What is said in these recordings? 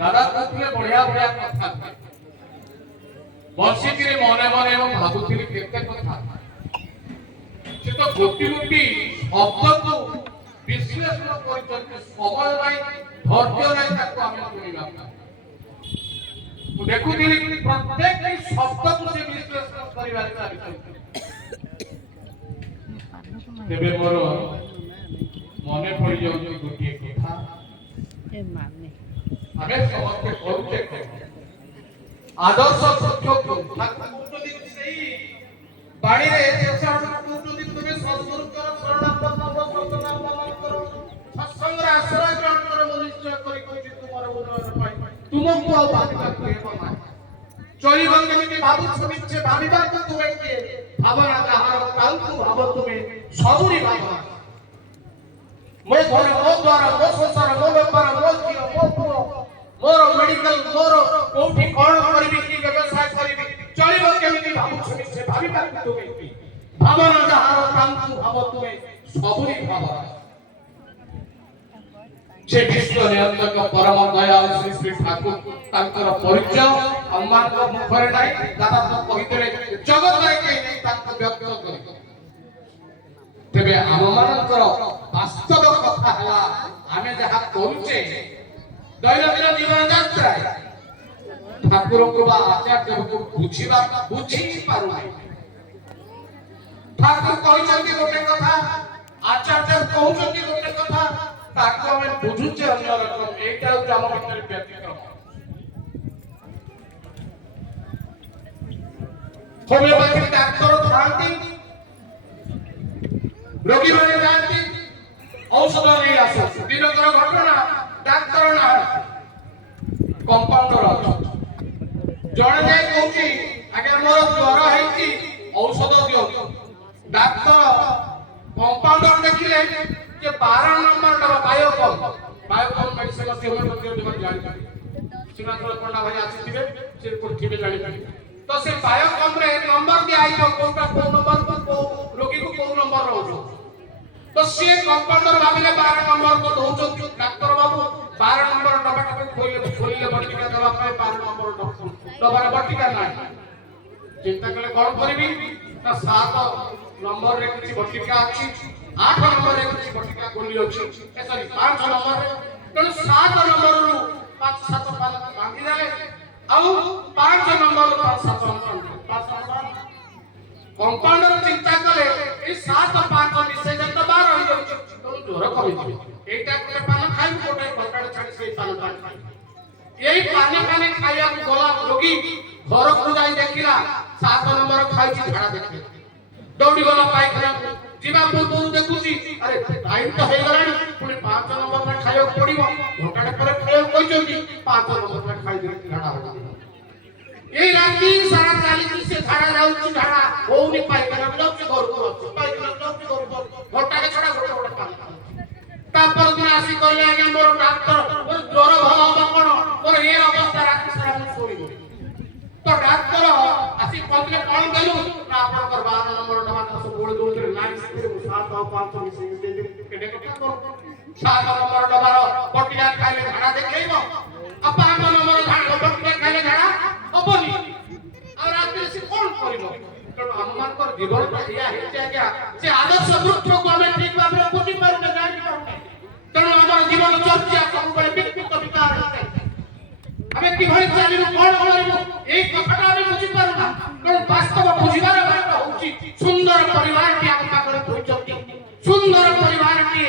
दादा कहते बढ़िया बढ़िया कथा बसिकी मने मने भावुली केते कथा से तो गोटी गोटी शब्द को विश्लेषण कर समय धैर्य नहीं ताको आम शुणा देखुली प्रत्येक शब्द को से विश्लेषण कर मोर मने पड़ जाऊँ गोटे कथा आमे समस्त करुचे आदर्श शिक्षक बाड़ी रे तुम्हें सद्गुरु कर सत्संग आश्रय ग्रहण कर मनुष्य तुमको चलिब केमी भावुचे भाविबा तुम्हें किए भावना कहार कालू भाव तुम्हें सबुरी भावना मो घर मो द्वार मो संसार मो व्यापार मो झील मो पुओ मोर मेडिकल मोर कोठी कोन करबी की व्यवसाय करबी चलिब केमी भावुचे भाविबा तुम्हें भावना कहार कालू भाव तुम्हें सबुरी भावना जे विश्व नियंत्रक परम दयाल श्री श्री ठाकुर तांकर परिचय अम्मान को मुखरे नाही दादा तो कहितले जगत रे के नहीं तांको व्यक्त करी तेबे आममानकर वास्तव कथा हला आमे जहा करूचे दैनंदिन जीवन यात्रा ठाकुर को बा आचार्य को बुझी पारु नाही ठाकुर कहिसंती गोटे कथा आचार्य कहउसंती गोटे कथा ताको हमें बुझुचे अन्य रकम एटा हो हम भीतर व्यतिक्रम होमियोपैथिक डाक्टर थांती रोगी माने जानती औषध नहीं आसे दिनकर घटना डाक्टर ना कंपाउंडर जणे जाय कहूची आगे मोर ज्वर हेची औषध दियो डाक्टर कंपाउंडर देखिले जे 12 नंबर डबा बायोकॉम मेडिसिन से हम लोग जानि श्रीनाथ पंडा भाई आसीथिबे से कोठिबे जानि तो से बायोकॉम रे नंबर दि आइलो कोटा को नंबर को रोगी को को नंबर रहउ तो से कंपाउंडर भाबिले 12 नंबर को दउचो डॉक्टर बाबू 12 नंबर डबा को खोलिले बटिका दवा पे 12 नंबर डबा बटिका नाही चिंता कले कोन करबी तो 7 नंबर रे किछि बटिका अछि 8 नंबर रे किछि बटिका गोली अछि सॉरी 5 नंबर रे तण 7 नंबर रु 5 7 5 बांधी देले आउ 5 नंबर 5 7 नंबर कंपाउंडर चिंता कले ए 7 5 मिसे जत 12 हो जाउ तो जोर कमी दिबे एटा कोटे पान खाइ कोटे घटाड छाडी से पान खाइ एई पानी खाइया गला रोगी घर को जाई देखिला 7 नंबर खाइ छि झाड़ा देखले दौड़ी गला पाइखना जीवा पूर्व देखुची अरे टाइम तो हे गलानी पुनी 5 नंबर में खाइयो पड़िबो घटाडे पर खाइयो कहिचोंती 5 नंबर में खाइ दे झाड़ा हो एई राती सारा चाली से झाड़ा जाउची झाड़ा होउनी पाइखना जाउची घर को पाइखना जाउची घर को घटाडे छडा गोटे गोटे पानी तापर दिन आसी कहले आगे मोर डॉक्टर मोर ज्वर भल होबा कोन मोर ए अवस्था राती सारा मु सोइबो तो डॉक्टर आसी कहले कोन देलु ना आपनकर 12 नंबर डबा तो गोळ गोळ करे लाइन से 7 और 5 मिसे दे दे केडे कथा करो 7 नंबर डबा बटिया खाइले झाड़ा देखैबो आ 5 नंबर झाड़ा बटिया खाइले झाड़ा हबनी और राती से कोन करिबो तो हममान कर जीवन या हे क्या से आदर्श वृक्ष को हमें ठीक भाबरे बुझी पारु ना जानि पारु तेणु हमर जीवन चर्चा सब बड़े व्यक्तित्व विकार होते हमें कि भई चालिबो कोन करिबो एई कथाटा हमें बुझी पारु ना कारण वास्तव बुझिबार बात होउची सुंदर परिवार के आप पाखरे पहुंचती सुंदर परिवार के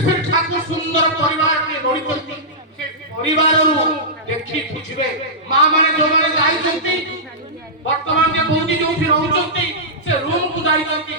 श्री ठाकुर सुंदर परिवार के लोड़ी करती से परिवार रु देखि बुझिबे मां माने जो माने जाई जंती वर्तमान के बौदी जो भी रहउचंती से रूम को जाई जंती